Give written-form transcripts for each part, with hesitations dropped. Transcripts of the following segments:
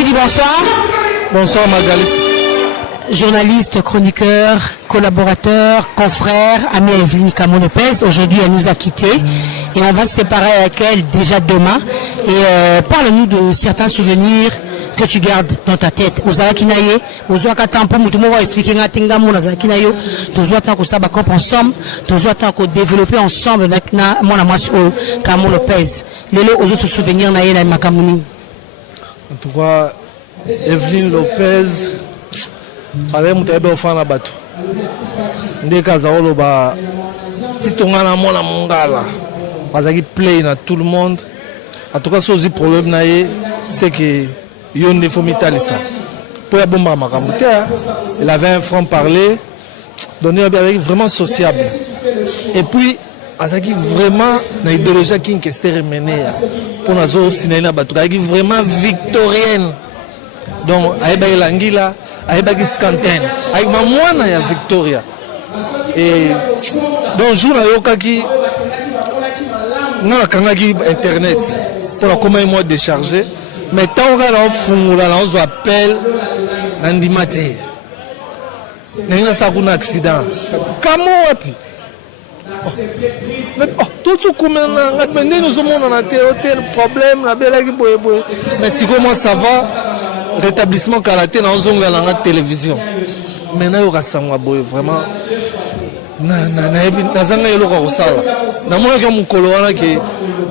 Bidi, bonsoir. Bonsoir Magali. Journaliste, chroniqueur, collaborateur, confrère, ami Evelyne Camon-Lopez. Aujourd'hui, elle nous a quittés et on va se séparer avec elle déjà demain. Et parle-nous de certains souvenirs que tu gardes dans ta tête. Ozalakinaye, Ozoaka Tampo, Moutumo va expliquer Ngatingamou, Nazakinayo, Tozoa Tanko Sabakop ensemble, Tozoa Tanko développer ensemble avec mon amas Camon-Lopez. Lelo, Ozo se souvenir Naye na Makamouni. En tout cas, Evelyne Lopez, avec Moutaïbe Ofana Batou. Ndeka Zaolo ba Titongana Mona Mongala. Bazaki play na tout le monde. En tout cas, ce problème naye, c'est que Yonde Fomitalisa. Pour la bombe à Makamouté, il avait un franc parler, donné avec vraiment sociable. Et puis, Azaki vraiment na idéologie qui est menée pour nous aussi na Batou, vraiment victorienne. Donc, Aïba Langila, Aïba Giscanten, Aïba Moana ya Victoria. Et donc, jour na Yokaki, on a kangaki internet pour la comment moi décharger. Mais tant qu'on a fumé, on appelle Nandimate. Il y a un accident. Comment tout ce qu'on a nous sommes un problème. Mais si comment ça va, rétablissement kalaté dans la télévision. Maintenant, il y a vraiment.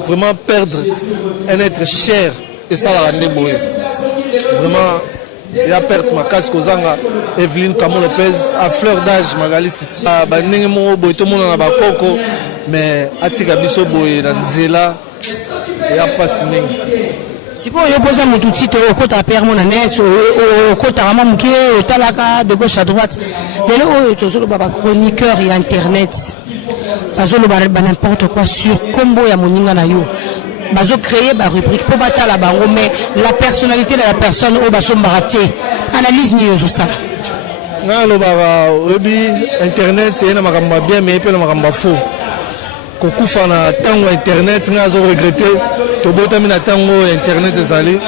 Vraiment perdre un être cher. Et ça la rende boye. Vraiment, il y a perdu ma casque aux Zanga, Evelyne Camon-Lopez, à fleur d'âge, Magali. Bandenge mo boye, tout le monde en a bakoko, mais atika biso boye, dans Zela, il y a pas si nengi. Si vous posez mon tout titre au côté à Père Monanet, au côté à Mamouké, au Talaka, de gauche à droite, mais là, tu as chroniqueur et internet. Parce que n'importe quoi sur Combo et Moninga Nayo. Bazo créer ba rubrique pour battre la bango, mais la personnalité de la personne au baso mbaraté analyse ni ça. Non, le baba rebi internet c'est un makamba bien mais peu le makamba faux. Kokufa na tango internet ngazo regretter to bota mina tango internet ezali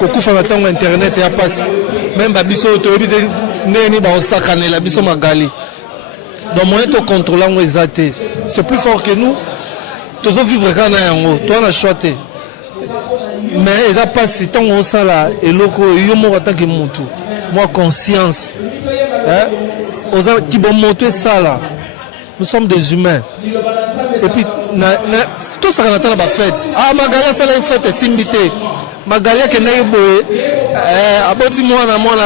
kokufa na tango internet ya passe même babiso to rebi neni ba osakane la biso magali. Donc moi to contrôlant ngo ezate. C'est plus fort que nous. Tous vivre quand on toi on a choisi mais ils a pas si tant on ça là et loco yomo attaque mutu moi conscience hein aux qui vont monter ça là nous sommes des humains et puis tout ça quand on a fête ah magalia ça la fête simbité magalia que n'a boé aboti moi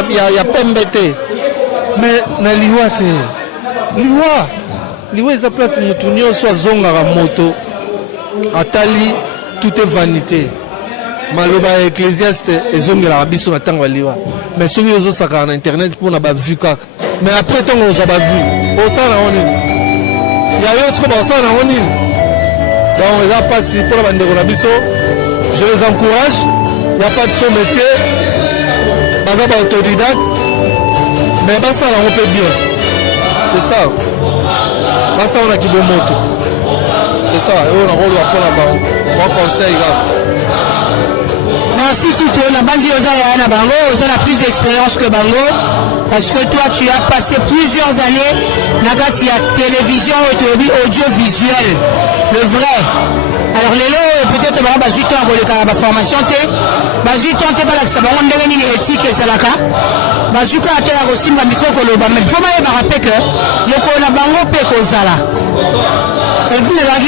il y a pembete mais na liwate liwa ils a place mutu nyo soit zonga la moto Atali, tout est vanité. Maloba Ecclésiaste et Zongi la Rabiso Natango Liwa. Mais ceux qui ont ça en internet pour n'a pas vu quoi. Mais après tant on a pas vu. Au sein on est. Il y a eu ce qu'on a ça on est. Donc on les a passé pour la bande de Rabiso. Je les encourage. Il n'y a pas de son métier. Pas pas autodidacte. Mais pas ça on peut bien. C'est ça. Pas ça on a qui bon moto. C'est ça, et on a rôle à là-bas. Bon conseil là. Merci Tito, la bande de Bango, vous avez plus d'expérience que Bango, parce que toi tu as passé plusieurs années dans la télévision audiovisuel, le vrai. Alors les lots, peut-être que vous avez 8 ans pour la formation, vous avez 8 ans pour la éthique et salaka, vous avez 8 ans aussi pour le micro, mais il faut me rappeler que le Bango peut causer. Et vous n'avez pas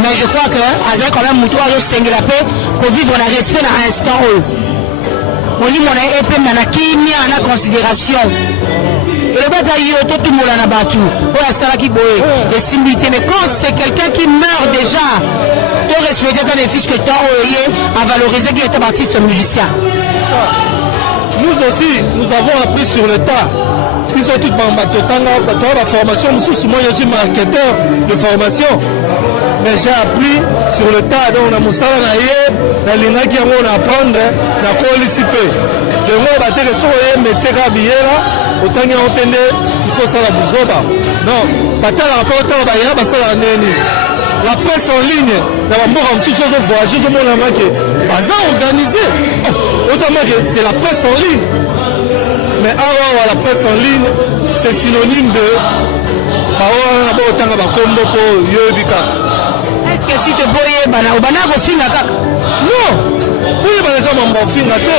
mais je crois que avec quand même la paix pour vivre la respect dans l'instant où on dit mon épée qui mis en considération et le bataille tout le monde en a battu et similité mais quand c'est quelqu'un qui meurt déjà tu respectes ton fils que tu as à valoriser qui est artiste musicien. Nous aussi nous avons appris sur le tas. Ils sont tous dans la formation. Moi, je suis marketeur de formation. Mais j'ai appris sur le tas. Donc, on a Moussala Naye, la Lina qui a apprendre, la coalisipé. Le mot va te recevoir, mais tu es habillé là. Autant qu'il y a entendu, il faut ça la bouzoba. Non, pas tant la rapport, la presse en ligne, la mort en dessous de voyage, tout le monde a manqué. Pas ça organisé. vraiment que c'est la presse en ligne. Mais la presse en ligne, c'est synonyme de est-ce que tu te boyes bana kofinga kaka? Non, pour les gens qui ont finga te.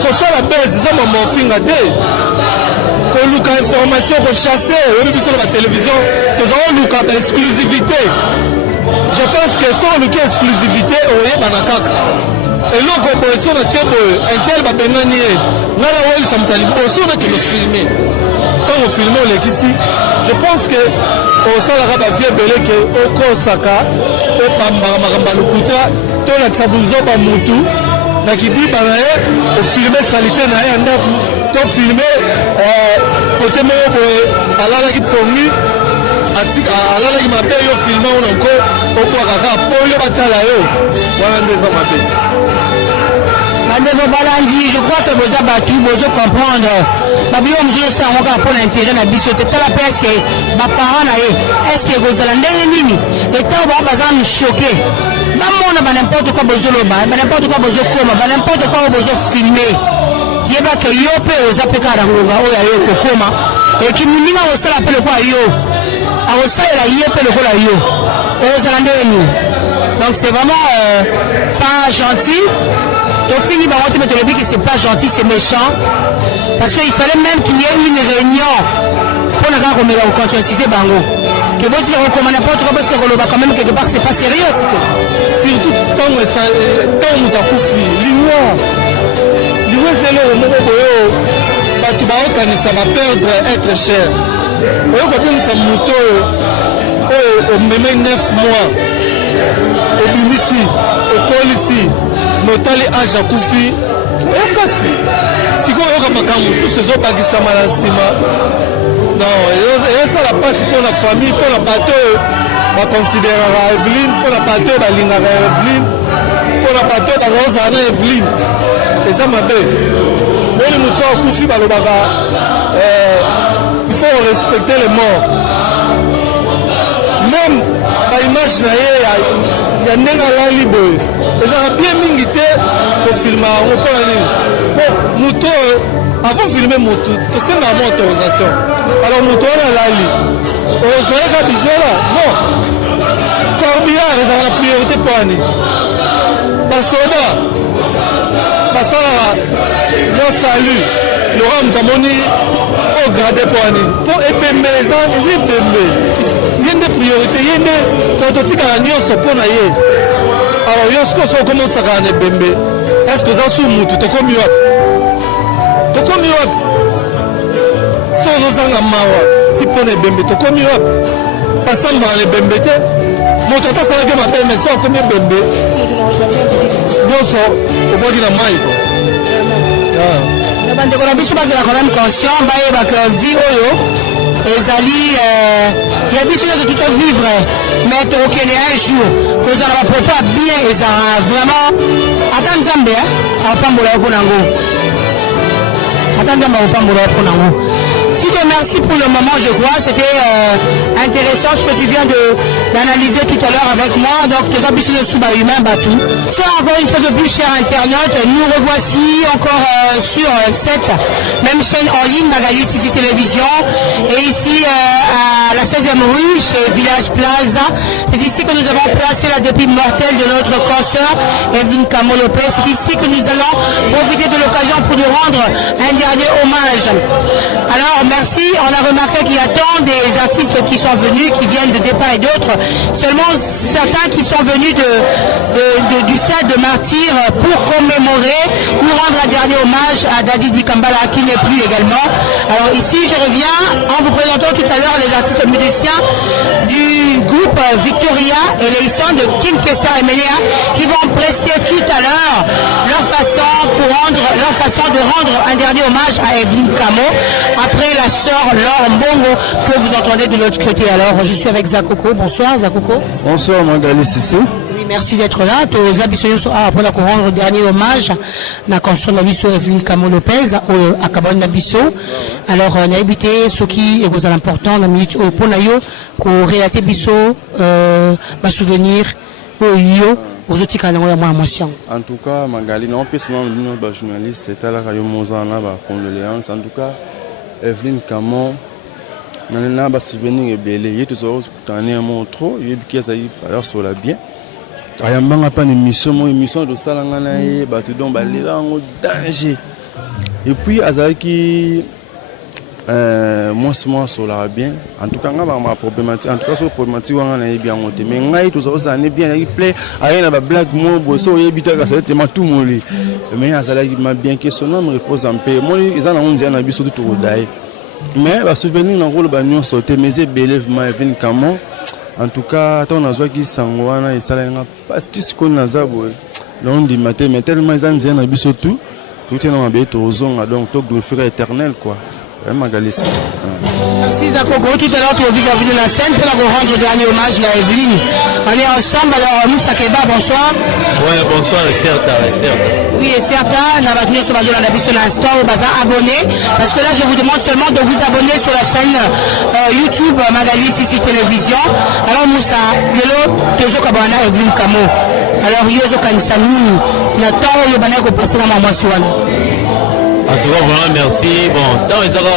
Pour ça la baisse, ils ont finga te. Pour luka information, pour chasser, on sur la télévision, tous ont luka exclusivité. Je pense que sur luka exclusivité, on est banakaka. Et l'on composition de Tchèbo, un tel va bénir. Nala Wall Samtali, aussi on a qui le filmer. Quand on filme, on est ici. Je pense que au Salara va bien belé que au Kosaka, au Pamba Lukuta, tout l'axabouzo Bamutu, na kibi banae, au filmer salité nae, on filmer côté mo alala ki pongi, alala ki mabe yo filmer on encore au Kaka, pour yo batala yo, voilà des hommes mabe. Bandeko balandi, je crois que vous avez battu, vous devez comprendre. Babio mzuri sana waka pour l'intérêt na biso te tala est-ce que ba parents na est-ce que vous allez ndenge nini et tant ba bazana nous choquer. Ba mona ba n'importe quoi bozolo ba n'importe quoi bozo koma ba n'importe quoi bozo filmer. Yeba que yo pe ozapeka na ngonga oya yo kokoma et qui minima osala pe le quoi yo. A osala yo pe le quoi yo. Ozala ndenge nini. Donc c'est vraiment pas gentil. On finit par rentrer mettre le but que c'est pas gentil, c'est méchant. Parce qu'il fallait même qu'il y ait une réunion pour ne pas remettre au conscientiser Bango. Que vous dire qu'on n'importe quoi parce que quand même quelque part c'est pas sérieux. Surtout tant que ça, tant que ça souffre. L'Ivoire c'est le moment où ça va perdre être cher. Vous voyez ça moto au même 9 mois. Au Bimisi, au Polisi. Notali âge à Koufi, et passé. Si vous avez un peu ce sont pas qui sont mal en cima. Non, et ça la passe pour la famille, pour la bateau, on considère Evelyne, pour la bateau, la ligne Evelyne, pour la bateau, la Rosana Evelyne. Et ça m'a fait. Moi, les moutons à Koufi, il faut respecter les morts. Même l'image, il y a un libre. Et ça a bien mingité pour filmer. Pour moto, avant de filmer moto, tu sais la motorisation. Alors moto on a la ligne. On serait qu'à bisous là. Non. Corbillard est la priorité pour Annie. Basoda. Basara. Yo salut. Laurent Mkamoni. Au gradé pour Annie. Pour épember les gens, ils épember. Il y a des priorités. Il y a des prototypes à l'agneau pour naïe. Alors, lorsqu'on commence à gagner Bembe, est-ce que ça sous moutou, tu comme yoap? Tu comme yoap? Si on a un mawa, tu peux les Bembe, tu comme yoap? Passant dans les Bembe, mon tata, ça va que ma belle, mais ça, comme Bembe. Bon, ça, au bout de la maille. La bande de Colombie, c'est quand même conscient, que vie ezali il y a besoin de tout vivre mais tu aucun un jour que ça va pas bien et ça vraiment attends Zambé apambola ko nango attends Zambé apambola ko nango. Je te remercie pour le moment, je crois. C'était intéressant ce que tu viens d'analyser tout à l'heure avec moi. Donc, tu as vu le sous humain, Batou. Soit encore une fois de plus, cher internaute, nous revoici encore sur cette même chaîne en ligne, Magali ici Télévision. Et ici, à la 16e rue, chez Village Plaza. C'est ici que nous avons placé la dépouille mortelle de notre consoeur, Evelyne Kamo Lopez. C'est ici que nous allons profiter de l'occasion pour nous rendre un dernier hommage. Alors, merci. On a remarqué qu'il y a tant des artistes qui sont venus, qui viennent de départ et d'autres. Seulement certains qui sont venus du stade de Martyr pour commémorer, nous rendre un dernier hommage à Dadi Dikambala qui n'est plus également. Alors ici, je reviens en vous présentant tout à l'heure les artistes musiciens du groupe Victoria et les sons de Kim Kessa et Melia qui vont prester tout à l'heure leur façon de rendre un dernier hommage à Evelyne Kamo après la sœur Laure Mbongo que vous entendez de l'autre côté. Alors je suis avec Zakoko. Bonsoir Zakoko. Bonsoir Magali Sissi. Oui, merci d'être là. Tous abisoyons après la rendre dernier hommage na consort de la biso Evelyne Kamo Lopez à Kabane Nabiso. Alors on a habité ce qui est important la minute au Ponayo pour relater biso ma souvenir yo ozotika nango ya mwana mwasi yango. En tout cas Magali non personnellement bino journaliste etalaka yo mozana ba condoléances. En tout cas Evelyne Camon nanana ba souvenir ebele yetu zo kutania mo trop yebi azali alors sur la bien ayambanga pa émission de salanga na ye ba tout donc ba lelango danger et puis azalaki moi sur la bien en tout cas ma problématique en tout cas sur problématique wana na yebi yango te mais ngai to zo ça ne bien il plaît ayena ba blague mo boso yebi ta ka ça tellement tout molé mais azalaki ma bien que son nom repose en paix moi ils en ont dit na biso tout dai. Mais va souvenir dans rôle bagnon sauté mais c'est bélève ma Evelyne Camon en tout cas ton azwa qui sangwana et ça nga parce que ce qu'on a zabo non dit matin mais tellement ils en disaient na biso tout est dans ma to zonga donc toc de frère éternel quoi vraiment Magali. Merci Zakoko, tout à l'heure tu as vu venir la scène pour rendre dernier hommage à Evelyne. On est ensemble alors Moussa Keba, bonsoir. Ouais, bonsoir, certes. Oui, et certes, on va venir sur la vie sur l'instant, on va abonner parce que là je vous demande seulement de vous abonner sur la chaîne YouTube Magali Sissi Télévision. Alors Moussa, hello, Tozo Kabana Evelyne Camon. Alors Yozo Kanisanini, na temps où le banane passer dans ma moisson. En tout cas, vraiment merci. Bon, tant que ça va,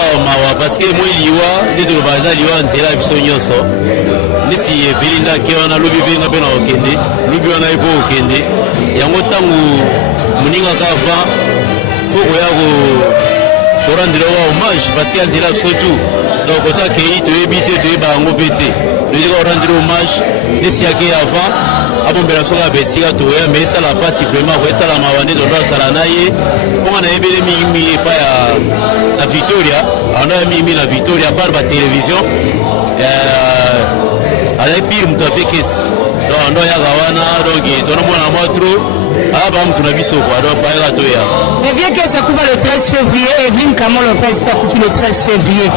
parce que moi, liwa, dès que le bazar liwa, c'est là, ils sont nyonso. Nesi Belinda qui on a lobby bien bien au Kende, lobby on a eu au Kende. Et en autant où Moninga Kava, faut que rendre hommage parce qu'il y a là surtout. Donc autant que il te évite de bango PC. Le dire rendre hommage, nesi qui avant. Abo mbela soka besika toya mais ça la pas simplement ça la mawande do ça la naie on a ebele mingi pa ya Victoria on a mingi la Victoria par la télévision avec pire mtu afekes donc ndo ya gawana donc tono mwana motro aba mtu na biso kwa do pa ya toya mais bien que ça couvre le 13 février Evelyne Camon le presse pas couvre le 13 février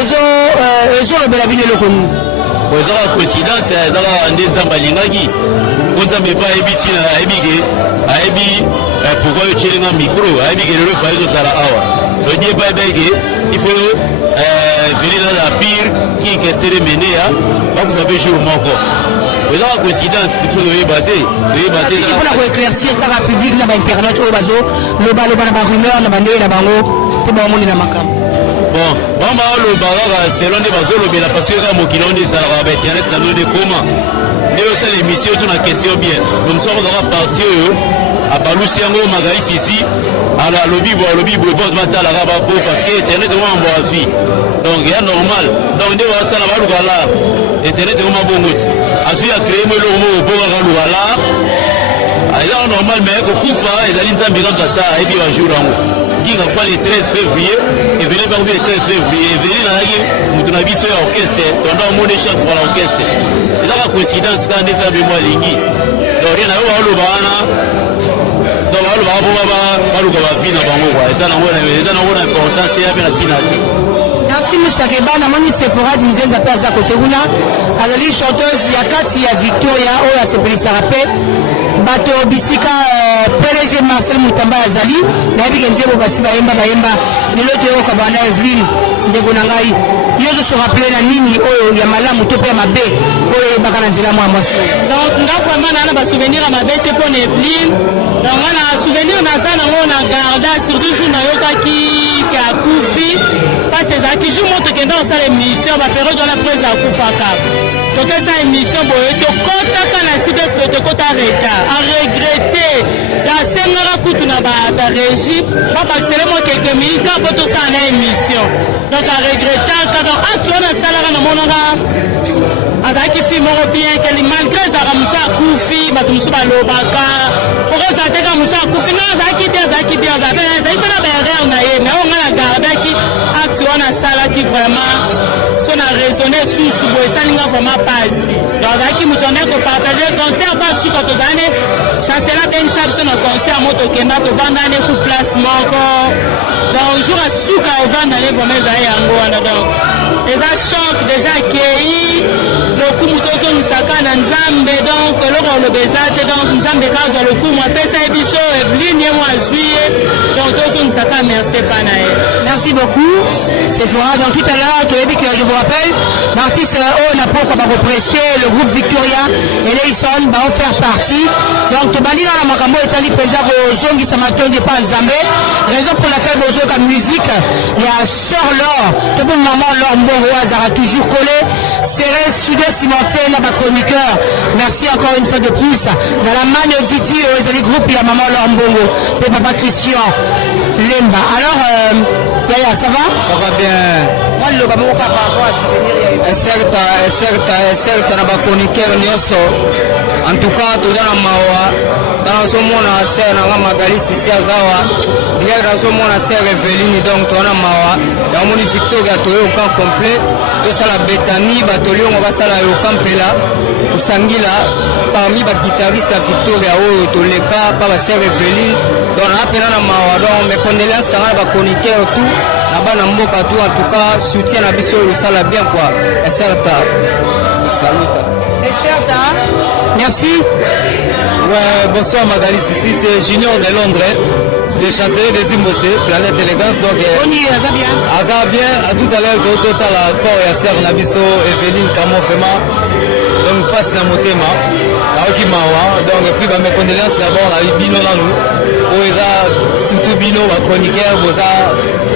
ezo le belabine le connu la coïncidence ezala nde nzambe alingaki po nzambe epa ayebisi na ayebike ayebi pourquoi otyelinga micro ayebike lelo efayi tozala awa todi epa ebeke il faut venir na pire kikesere mene ya bakufa mpe jour moko ezala coïncidence biso toyeba te mpona koéclaircir kaka public na bainternet oyo bazoloba na barumeur na bandenge na bango mpo bamoni na makambo bon bamba oloba kaka selon nde bazolobela parce que kaka mokili onde ezalaka bainternet na node koma nde osala émission to na question bien donc soki ozalaka parti oyo abalusi yango Magali Sissi alobi boye batalaka bapo parce que internet ekomambo ya vie donc ya normal donc nde basala baluka lar internet ekoma bongo ti azwi acrée mo eloko moko bokaka luka lar ezaka normal mais kokufa ezali nzambe kaka asala ayebi bajour yango Kinga kwa le 13 février et venez par le 13 février et venez dans la mutu na biso ya orchestre tondon mone chaque fois l'orchestre et là la coïncidence quand des amis moi lingi donc rien à voir le bana donc le baba baluka ba vina bango kwa ça na ngona importance ya bena sinati. Merci Moussa Keba na moni Sephora Dinzenga pe aza kote kuna azali chanteuse ya kati ya Victoria oyo asepelisaka pe bato bisika PDG Marcel Mutamba azali nayebi ke nzebo basi bayemba lelo toyoka bana Evelyne ndeko na ngai yozo se rappeler na nini oyo ya malamu to pe ya mabe oyo ebaka na nzela mwa mwasi donc nga vraiment na ba souvenir ya mabe te pona Evelyne donc wana souvenir naza nango na garda surtout jour nayokaki ke akufi parce ezalaki jour mo tokenda kosala émission bapériode wana prese akufaka tokesa émission boye tokotaka na sibeske tokota retard a regrette yasengaka kutu na barégie babakisele mo kelke minute mpo tosala na émission donc a regrettaka donc acte wana asalaka namonaka azalaki fi moko bien keli malgré ezalaka mosu akufi bato mosu balobaka poko ezala teka mosu akufi nga azalaki bien azalaki mpe na baerreur na ye mais oyo nga na gardaki acte wana asalaki vraiment so na raisonne susu boye esalinga vraiment pasi donc azalaki moto ande kopartage concert pa suka tozala ne chancela benisa biso na concert mo tokenda tovanda ne ku place moko donc jour asuka ovanda ne vraiment ezali yango wana donc eza choc déjà akei lokumu tozongisaka na nzambe donc eloko oloba eza te donc nzambe kazwa lokumu apesa ye biso Evelyne ye mo azwi ye donc tozongisaka merci epa na ye. Merci beaucoup. Sephora, donc tout à l'heure, je vous rappelle, l'artiste n'a pas représenter le groupe Victoria et Leison va en faire partie. Donc, Tobalina la Makambo est allé penser aux zongi Samaton de Panzambe. Raison pour laquelle vos autres musique, il y a Sœur Laure, tout le maman Laure Mbongo Azara toujours collé. Serré, soudé, cimenté, là, ma chroniqueur. Merci encore une fois de plus. Dans la main de Didi, les groupes, il y a maman Laure Mbongo et papa Christian Lemba. Alors, Yaya, ça va? Ça va bien. Moi, le Bamou, par rapport à souvenir, certes, na ba chroniqueur nyonso. En tout cas, tout dans mawa, dans ce monde, c'est na Magali Sisi Azawa. Il y a dans ce monde, c'est Eveline, donc tout dans mawa. Dans mon Victoria, tout au camp complet. De ça la Bethany, Batolio, on va ça la au camp là. Au Sangila, parmi les guitaristes à Victoria, tout les cas, par la sœur Eveline. Donc, on a appelé na mawa. Donc, mes condoléances dans la chroniqueur tout. Là-bas, dans Mboka tout, en tout cas, soutien à Bisso, ça l'a bien quoi. Et certain. Salut. Merci. Ouais, bonsoir Magali, ici c'est Junior de Londres, le chancelier des Zimbabwe, Planète Élégance. Donc, on y est, bien. Bien, à tout à l'heure, total accord et à Serre Nabiso, Evelyne Camo, vraiment. Donc, passe la motema, donc, puis, mes condoléances d'abord, la Bino là, nous, surtout Bino, ma chroniqueur,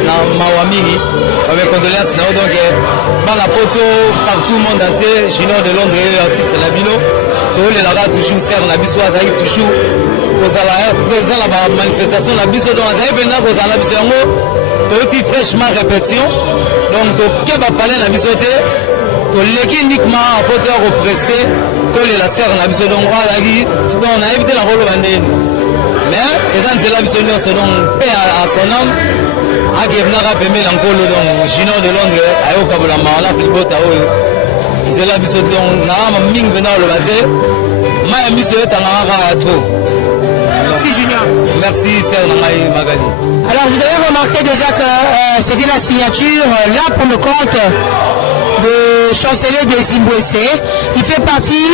na Mawamini, mes condoléances, donc, dans la photo, partout le monde entier, Junior de Londres, artiste la Bino. Les là toujours Serre Nabiso Azaï toujours présent la manifestation Nabiso donc Azaï pendant que la Nabiso yango tout fraîchement répétition donc to va parler Nabiso te to leki uniquement pour te représenter to les la Serre Nabiso donc on a évité la rôle bandé mais les gens de la Nabiso donc paix à son âme a gevnara pemé l'angolo donc Junior de Londres ayo kabula maala filbota oyo la biso donc na ming venant le matin ma biso tangara trop. Merci Junior. Merci Serre Magali. Alors vous avez remarqué déjà que c'était la signature là pour le compte de chancelier de Zimbabwe. Il fait partie,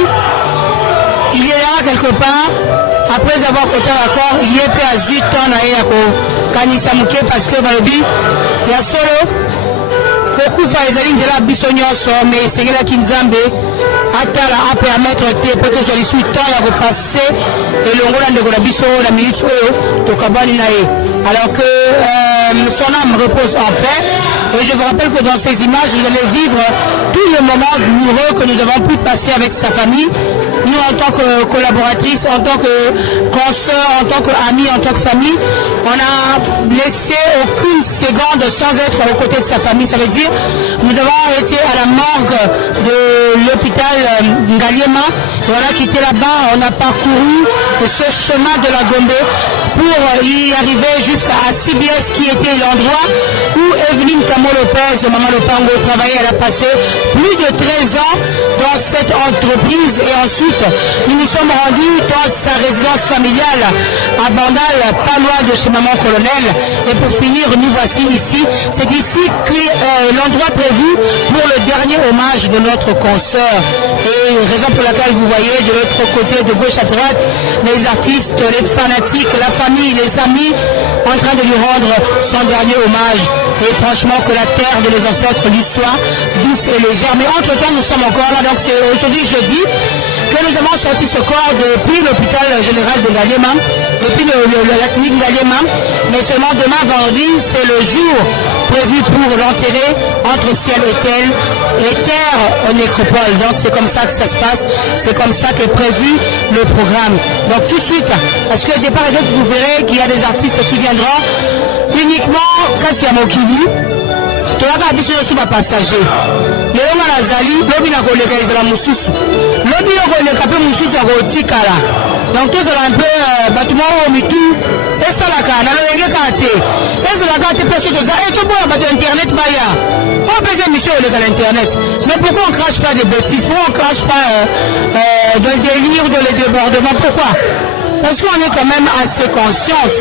il est là quelque part après avoir côté l'accord, il est prêt à 8 ans à Kanisa Mouké parce que Balobi il y a solo beaucoup faisali nzela biso nyonso mais sengela kinzambe atala a permettre te poto so lisu temps ya repasser et longola ndeko na biso na minute oyo tokabani na ye alors que son âme repose en paix et je vous rappelle que dans ces images vous allez vivre tout le moment douloureux que nous avons pu passer avec sa famille. Nous en tant que collaboratrices, en tant que consoeurs, en tant qu'amis, en tant que famille, on a laissé aucune seconde sans être aux côtés de sa famille. Ça veut dire nous avons été à la morgue de l'hôpital Ngaliema et on a quitté là-bas, on a parcouru ce chemin de la Gombe pour y arriver jusqu'à CBS qui était l'endroit où Evelyne Camo Lopez, Maman Lopango, travaillait. Elle a passé plus de 13 ans dans cette entreprise et ensuite nous nous sommes rendus dans sa résidence familiale à Bandal, pas loin de chez Maman Colonel. Et pour finir, nous voici ici. C'est ici que l'endroit prévu pour le dernier hommage de notre consoeur. Et raison pour laquelle vous voyez de l'autre côté, de gauche à droite, les artistes, les fanatiques, la famille, les amis en train de lui rendre son dernier hommage. Et franchement que la terre de les ancêtres lui soit douce et légère. Mais entre-temps, nous sommes encore là. Donc c'est aujourd'hui jeudi que nous avons sorti ce corps depuis l'hôpital général de Ngaliema, depuis la clinique Ngaliema. Mais seulement demain, vendredi, c'est le jour prévu pour l'enterrer entre ciel et terre au nécropole. Donc c'est comme ça que ça se passe. C'est comme ça qu'est prévu le programme. Donc tout de suite, parce que départ et d'autre, vous verrez qu'il y a des artistes qui viendront uniquement quand il y a Mokili. Tolaka biso yosu ba passager. Lelo nga nazali lobi na koleka ezala mususu. Lobi yo koleka pe mususu akotikala. Donc tozala un peu bato moko mitu esalaka na lolenge kate. Ezalaka te peso toza etobola bato internet baya. On peut faire mission oleka na internet. Mais pourquoi on crache pas des bêtises? Pourquoi on crache pas dans le délire, dans les débordements? Pourquoi? Parce qu'on est quand même assez consciente.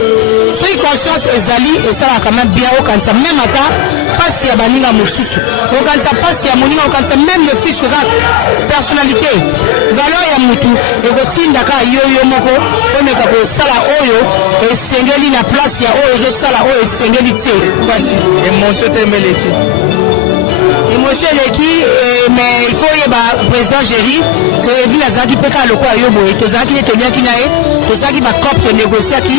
Soyez conscience ezali et ça va quand même bien au cancer. Même à temps, pas si à Baninga Moussousou. Au cancer, pas si à Moninga, au cancer, même le fils de la personnalité. valeur ya mutu ekotindaka yo moko omeka kosala oyo esengeli na place ya oyo ozosala oyo esengeli te kwasi émotion temeleki émotion eleki mais il faut yeba président Géry que Evelyne azalaki mpe kaka lokola yo boye tozalaki nde toniaki na ye tozalaki bacope tonégociaki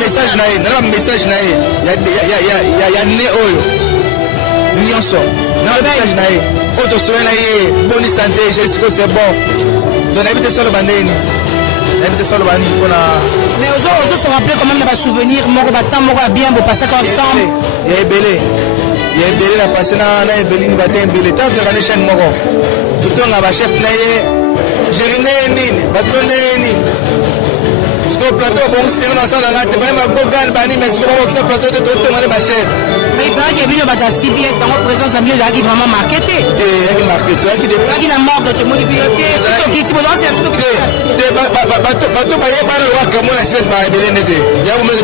message na ye ya ne oyo nyonso message na ye oyo tosoye na ye boni santé jesiko c'est bon donc nayebi te solo bandeni nayebi te solo bani mpona mais ozo se rappeler quand même na basouvenir moko batemps moko ya bien bopasaka ensemble ya ebele na passé na Evelyne bate ebele ta tozalaka ne chaîne moko totonga bachef na ye Géry nde ye nini bato nde ye nini parce que plateau bongo na sala ngate ba magogan bani mais siko ba plateau de totonga ne bachef mais il paraît que bino bata CBS en présence amio ezalaki vraiment marketé eyaki marketé ezalaki na morgue tomoni bino te sitokiti bolonse bato bayebana loka mona CBS baebele nde te yango moko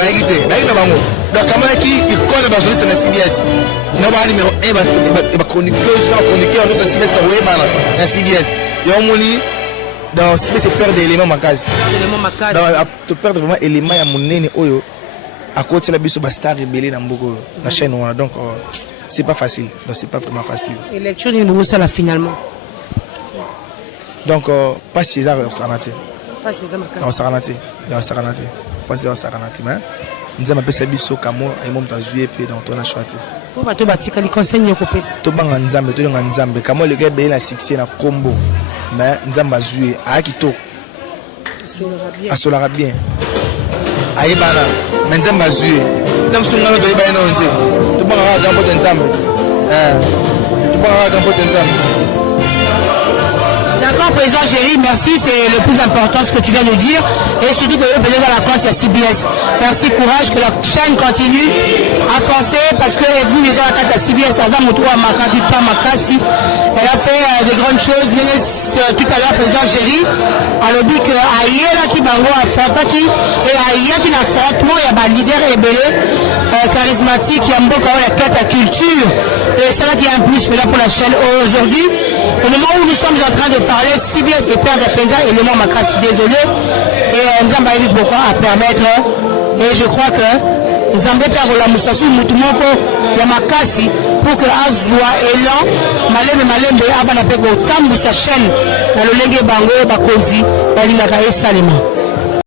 bayeki te bayeki na bango donc kamonaki ikone bajournaliste na CBS na ba numéro 1 bachroniqueur nyonso ya CBS na koyebana na CBS yango moni donc CBS perdre élément makasi to perdre vraiment élément ya monene oyo akotela biso bastar ebele na mboka oyo na chaîne wana donc c'est pas facile donc c'est pas vraiment facile élection nini bokosala finalement donc pasi eza osakana te pasi eza osakana te mais nzambe apesa biso kamo emo moto azwi ye mpe donc tona choix te po bato batikali conseil nyokopesa tobanga nzambe tolinga nzambe kamo eleka ebele na succès na kombo mais nzambe azwi ye aya kitoko asolaka bien ayebana mais nzambe azwi ye ntango so ngano toyeba ye nano te tobanga kaka kampote nzambe D'accord, président Géry, merci, c'est le plus important ce que tu viens de dire. Et surtout que peut-être dans la compte, il y a CBS. Merci, courage, que la chaîne continue à foncer parce que vous déjà la carte à CBS, elle a fait de grandes choses. Mais tout à l'heure, président Géry, a dit que Aïe qui bango affronta qui et Aïe qui affrontement, il y a un leader ébélé, charismatique, il y a un beau la carte à culture. Et c'est là qui est un plus là pour la chaîne aujourd'hui. Au moment où nous sommes en train de parler, CBS et Père de Penza, élément Makassi, désolé. Et Nzamba a beaucoup à permettre. Et je crois que Nzamba Père de la Moussassou, Moutoumoko, la Makassi, pour que Azwa Elan, Malembe, Abanapego, Tambu sa chaîne, dans le Lengue Bango, Bakonzi, Balinaka et Salima.